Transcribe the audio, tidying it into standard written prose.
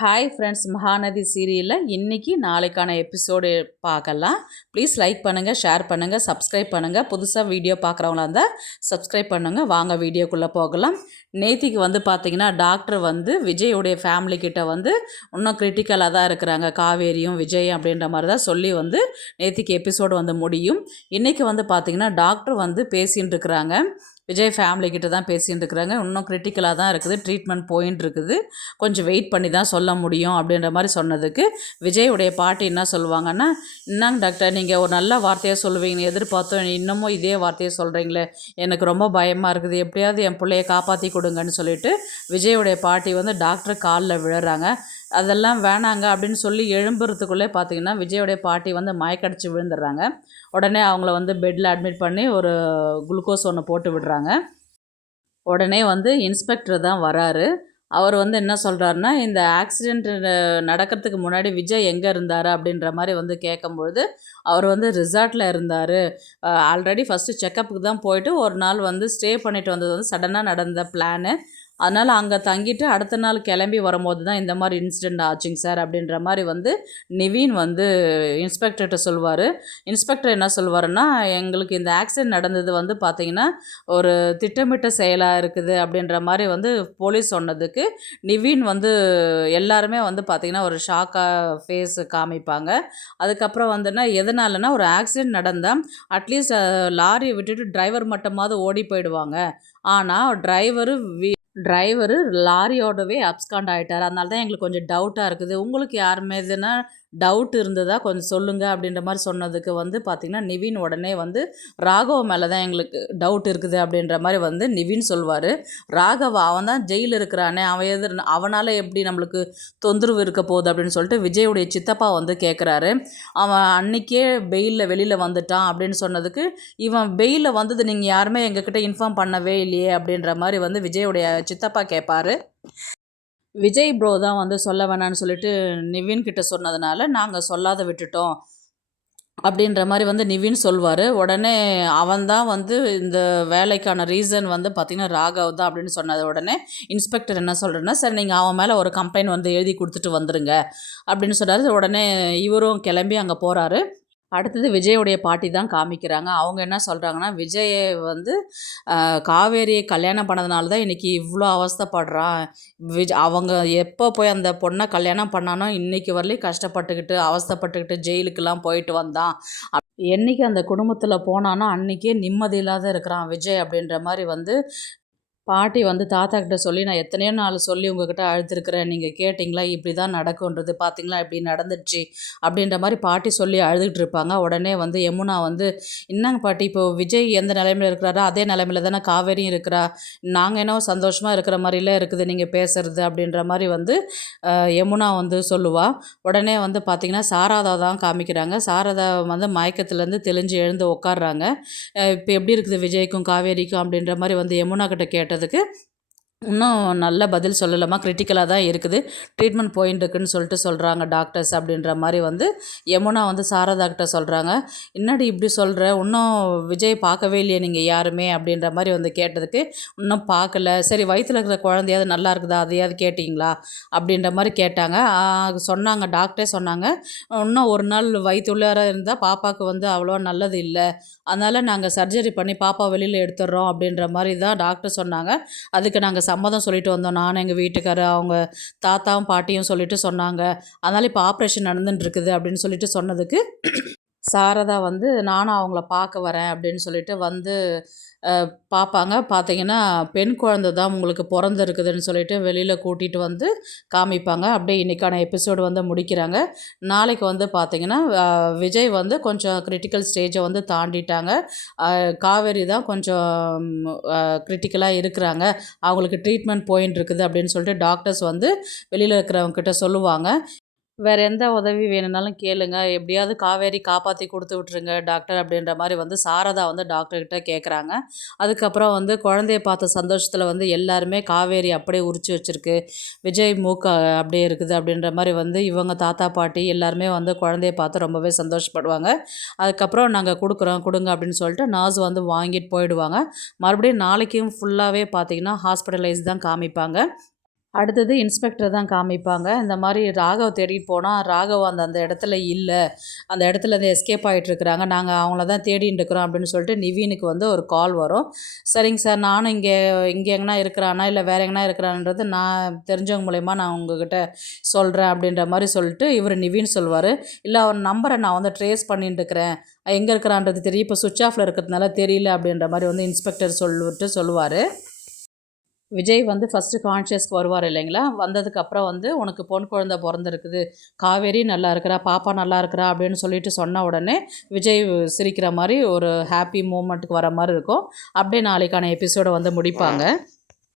Hi friends, Mahanadi சீரியலில் இன்றைக்கி நாளைக்கான எபிசோடு பார்க்கலாம். ப்ளீஸ் லைக் பண்ணுங்கள், ஷேர் பண்ணுங்கள், சப்ஸ்கிரைப் பண்ணுங்கள். புதுசாக வீடியோ பார்க்குறவங்களா இருந்தால் சப்ஸ்கிரைப் பண்ணுங்கள். வாங்க வீடியோக்குள்ளே போகலாம். நேத்திக்கு பார்த்திங்கன்னா டாக்டர் விஜயோடைய ஃபேமிலிக்கிட்ட இன்னும் கிரிட்டிக்கலாக தான் இருக்கிறாங்க. காவேரியும் விஜயும் அப்படின்ற மாதிரி தான் சொல்லி நேத்திக்கு எபிசோடு முடியும். இன்றைக்கி பார்த்திங்கன்னா டாக்டர் பேசின்னு இருக்கிறாங்க. விஜய் ஃபேமிலிக்கிட்ட தான் பேசிகிட்டு இருக்கிறாங்க. இன்னும் கிரிட்டிக்கலாக தான் இருக்குது, ட்ரீட்மெண்ட் போயின்னு இருக்குது, கொஞ்சம் வெயிட் பண்ணி தான் சொல்ல முடியும் அப்படின்ற மாதிரி சொன்னதுக்கு விஜயுடைய பாட்டி என்ன சொல்லுவாங்கன்னா, என்னங்க டாக்டர் நீங்கள் ஒரு நல்ல வார்த்தையாக சொல்லுவீங்கன்னு எதிர்பார்த்தோம், இன்னமும் இதே வார்த்தையை சொல்கிறீங்களே, எனக்கு ரொம்ப பயமாக இருக்குது, எப்படியாவது என் பிள்ளைய காப்பாற்றி கொடுங்கன்னு சொல்லிட்டு விஜயுடைய பாட்டி டாக்டர் காலில் விழுறாங்க. அதெல்லாம் வேணாங்க அப்படின்னு சொல்லி எழும்புறதுக்குள்ளே பார்த்திங்கன்னா விஜயோடைய பாட்டி மயக்கடிச்சு விழுந்துடுறாங்க. உடனே அவங்கள பெட்டில் அட்மிட் பண்ணி ஒரு குளுக்கோஸ் ஒன்று போட்டு விடுறாங்க. உடனே இன்ஸ்பெக்டர் தான் வராரு. அவர் என்ன சொல்கிறாருன்னா, இந்த ஆக்சிடெண்ட் நடக்கிறதுக்கு முன்னாடி விஜய் எங்கே இருந்தார் அப்படின்ற மாதிரி கேட்கும்பொழுது, அவர் ரிசார்ட்டில் இருந்தார். ஆல்ரெடி ஃபஸ்ட்டு செக்கப்புக்கு தான் போயிட்டு ஒரு நாள் ஸ்டே பண்ணிவிட்டு வந்தது சடனாக நடந்த பிளானு. அதனால் அங்கே தங்கிட்டு அடுத்த நாள் கிளம்பி வரும்போது தான் இந்த மாதிரி இன்சிடெண்ட் ஆச்சுங்க சார் அப்படின்ற மாதிரி நிவின் இன்ஸ்பெக்டர்கிட்ட சொல்லுவார். இன்ஸ்பெக்டர் என்ன சொல்லுவாருன்னா, எங்களுக்கு இந்த ஆக்சிடெண்ட் நடந்தது பார்த்திங்கன்னா ஒரு திட்டமிட்ட செயலாக இருக்குது அப்படின்ற மாதிரி போலீஸ் சொன்னதுக்கு நிவின் எல்லாருமே பார்த்திங்கன்னா ஒரு ஷாக்காக ஃபேஸ் காமிப்பாங்க. அதுக்கப்புறம் எதனாலனா ஒரு ஆக்சிடெண்ட் நடந்தால் அட்லீஸ்ட் லாரியை விட்டுட்டு டிரைவர் மட்டுமாவது ஓடி போயிடுவாங்க. ஆனால் டிரைவரு லாரியோடவே அப்ஸ்காண்ட் ஆகிட்டார். அதனால தான் எங்களுக்கு கொஞ்சம் டவுட்டாக இருக்குது. உங்களுக்கு யாருமே எதுனா டவுட் இருந்ததா கொஞ்சம் சொல்லுங்கள் அப்படின்ற மாதிரி சொன்னதுக்கு பார்த்திங்கன்னா நிவின் உடனே ராகவ் மேலே தான் எங்களுக்கு டவுட் இருக்குது அப்படின்ற மாதிரி நிவின் சொல்வார். ராகவ் அவன் தான் ஜெயிலில் இருக்கிறானே, அவனால் எப்படி நம்மளுக்கு தொந்தரவு இருக்க போகுது அப்படின்னு சொல்லிட்டு விஜயுடைய சித்தப்பா கேட்குறாரு. அவன் அன்றைக்கே பெயிலில் வெளியில் வந்துட்டான் அப்படின்னு சொன்னதுக்கு, இவன் பெயிலில் வந்தது நீங்கள் யாருமே எங்ககிட்ட இன்ஃபார்ம் பண்ணவே இல்லையே அப்படின்ற மாதிரி விஜயுடைய சித்தப்பா கேட்பார். விஜய் ப்ரோ தான் சொல்ல வேணான்னு சொல்லிட்டு நிவின் கிட்ட சொன்னதுனால நாங்கள் சொல்லாத விட்டுட்டோம் அப்படின்ற மாதிரி நிவின் சொல்வார். உடனே அவன் தான் இந்த வேலைக்கான ரீசன் பார்த்திங்கன்னா ராகவ் தான் அப்படின்னு சொன்னது. உடனே இன்ஸ்பெக்டர் என்ன சொல்கிறேன்னா, சரி நீங்கள் அவன் மேலே ஒரு கம்ப்ளைண்ட் எழுதி கொடுத்துட்டு வந்துடுங்க அப்படின்னு சொன்னார். உடனே இவரும் கிளம்பி அங்கே போகிறாரு. அடுத்தது விஜயோடைய பாட்டி தான் காமிக்கிறாங்க. அவங்க என்ன சொல்கிறாங்கன்னா, விஜயை காவேரியை கல்யாணம் பண்ணதுனால தான் இன்றைக்கி இவ்வளோ அவஸ்தைப்படுறான். அவங்க எப்போ போய் அந்த பொண்ணை கல்யாணம் பண்ணானோ இன்றைக்கி வரலையும் கஷ்டப்பட்டுக்கிட்டு அவஸ்தைப்பட்டுக்கிட்டு ஜெயிலுக்கெல்லாம் போயிட்டு வந்தான். என்றைக்கு அந்த குடும்பத்தில் போனானோ அன்றைக்கே நிம்மதி இல்லாத இருக்கிறான் விஜய் அப்படின்ற மாதிரி பாட்டி தாத்தா கிட்ட சொல்லி, நான் எத்தனையோ நாள் சொல்லி உங்ககிட்ட அழுதுருக்கிறேன், நீங்கள் கேட்டிங்களா, இப்படி தான் நடக்கும்ன்றது, பார்த்திங்களா இப்படி நடந்துடுச்சு அப்படின்ற மாதிரி பாட்டி சொல்லி அழுதுகிட்டு இருப்பாங்க. உடனே யமுனா என்னங்க பாட்டி, இப்போது விஜய் எந்த நிலைமையில் இருக்கிறாரோ அதே நிலைமையில் தானே காவேரியும் இருக்கிறா, நாங்கள் என்ன சந்தோஷமாக இருக்கிற மாதிரிலாம் இருக்குது நீங்கள் பேசுகிறது அப்படின்ற மாதிரி யமுனா சொல்லுவாள். உடனே பார்த்திங்கன்னா சாரதா தான் காமிக்கிறாங்க. சாரதா மயக்கத்துலேருந்து தெளிஞ்சு எழுந்து உட்காடுறாங்க. இப்போ எப்படி இருக்குது விஜய்க்கும் காவேரிக்கும் அப்படின்ற மாதிரி யமுனா கிட்ட கேட்டதுக்கு, இன்னும் நல்ல பதில் சொல்லலாமா, கிரிட்டிக்கலாக தான் இருக்குது, ட்ரீட்மெண்ட் போயின்னு இருக்குன்னு சொல்லிட்டு சொல்கிறாங்க டாக்டர்ஸ் அப்படின்ற மாதிரி யமுனா சாரதா கிட்ட சொல்கிறாங்க. என்னடி இப்படி சொல்கிற, இன்னும் விஜய் பார்க்கவே இல்லையே நீங்கள் யாருமே அப்படின்ற மாதிரி கேட்டதுக்கு, இன்னும் பார்க்கல, சரி வயிற்றில் இருக்கிற குழந்தையாவது நல்லா இருக்குதா அதையாவது கேட்டிங்களா அப்படின்ற மாதிரி கேட்டாங்க. சொன்னாங்க, டாக்டரே சொன்னாங்க, இன்னும் ஒரு நாள் வயிற்றுள்ளார இருந்தால் பாப்பாவுக்கு அவ்வளோவா நல்லது இல்லை, அதனால் நாங்கள் சர்ஜரி பண்ணி பாப்பா வெளியில் எடுத்துடுறோம் அப்படின்ற மாதிரி தான் டாக்டர் சொன்னாங்க. அதுக்கு நாங்கள் சம்மதம் சொல்லிட்டு வந்தோம், நானும் எங்கள் வீட்டுக்காரர் அவங்க தாத்தாவும் பாட்டியும் சொல்லிட்டு சொன்னாங்க. அதனால் இப்போ ஆப்ரேஷன் நடந்துட்டுருக்குது அப்படின்னு சொல்லிட்டு சொன்னதுக்கு சாரதா நானும் அவங்கள பார்க்க வரேன் அப்படின்னு சொல்லிட்டு பார்ப்பாங்க. பார்த்திங்கன்னா பெண் குழந்தை தான் உங்களுக்கு பிறந்திருக்குதுன்னு சொல்லிட்டு வெளியில் கூட்டிகிட்டு காமிப்பாங்க. அப்படியே இன்றைக்கான எபிசோடு முடிக்கிறாங்க. நாளைக்கு பார்த்திங்கன்னா விஜய் கொஞ்சம் கிரிட்டிக்கல் ஸ்டேஜை தாண்டிட்டாங்க. காவேரி தான் கொஞ்சம் கிரிட்டிக்கலாக இருக்கிறாங்க, அவங்களுக்கு ட்ரீட்மெண்ட் போயின்னு இருக்குது அப்படின்னு சொல்லிட்டு டாக்டர்ஸ் வெளியில் இருக்கிறவங்கக்கிட்ட சொல்லுவாங்க. வேறு எந்த உதவி வேணும்னாலும் கேளுங்க, எப்படியாவது காவேரி காப்பாற்றி கொடுத்து விட்ருங்க டாக்டர் அப்படின்ற மாதிரி சாரதா டாக்டர்கிட்ட கேட்குறாங்க. அதுக்கப்புறம் குழந்தைய பார்த்த சந்தோஷத்தில் எல்லாருமே காவேரி அப்படியே உரிச்சு வச்சுருக்கு, விஜய் மூக்கு அப்படியே இருக்குது அப்படின்ற மாதிரி இவங்க தாத்தா பாட்டி எல்லாருமே குழந்தைய பார்த்து ரொம்பவே சந்தோஷப்படுவாங்க. அதுக்கப்புறம் நாங்கள் கொடுங்க அப்படின்னு சொல்லிட்டு நர்ஸ் வாங்கிட்டு போயிடுவாங்க. மறுபடியும் நாளைக்கும் ஃபுல்லாகவே பார்த்திங்கன்னா ஹாஸ்பிட்டலைஸ் தான் காமிப்பாங்க. அடுத்தது இன்ஸ்பெக்டர் தான் காமிப்பாங்க. இந்த மாதிரி ராகவ் தேடிட்டு போனால் ராகவ் அந்த இடத்துல இல்லை, அந்த இடத்துலேருந்து எஸ்கேப் ஆகிட்டுருக்குறாங்க, நாங்கள் அவங்கள தான் தேடிட்டு இருக்கிறோம் அப்படின்னு சொல்லிட்டு நிவீனுக்கு வந்து ஒரு கால் வரும். சரிங்க சார், நானும் இங்கே இங்கே எங்கன்னா இருக்கிறானா இல்லை வேறு எங்கன்னா இருக்கிறான்றது நான் தெரிஞ்சவங்க மூலயமா நான் உங்ககிட்ட சொல்கிறேன் அப்படின்ற மாதிரி சொல்லிட்டு இவர் நிவீன் சொல்லுவார். இல்லை அவன் நம்பரை நான் வந்து ட்ரேஸ் பண்ணிட்டு இருக்கிறேன், எங்கே இருக்கிறான்றது தெரியும், இப்போ சுவிட்ச் ஆஃபில் இருக்கிறதுனால தெரியல அப்படின்ற மாதிரி வந்து இன்ஸ்பெக்டர் சொல்லுவார். விஜய் வந்து ஃபஸ்ட்டு கான்ஷியஸ்க்கு வருவார் இல்லைங்களா, வந்ததுக்கப்புறம் வந்து உனக்கு பொன் குழந்தை பிறந்திருக்குது, காவேரி நல்லா இருக்கிறா, பாப்பா நல்லா இருக்கிறா அப்படின்னு சொல்லிட்டு சொன்ன உடனே விஜய் சிரிக்கிற மாதிரி ஒரு ஹாப்பி மூமெண்ட்டுக்கு வர மாதிரி இருக்கும். அப்படியே நாளைக்கான எபிசோடை வந்து முடிப்பாங்க.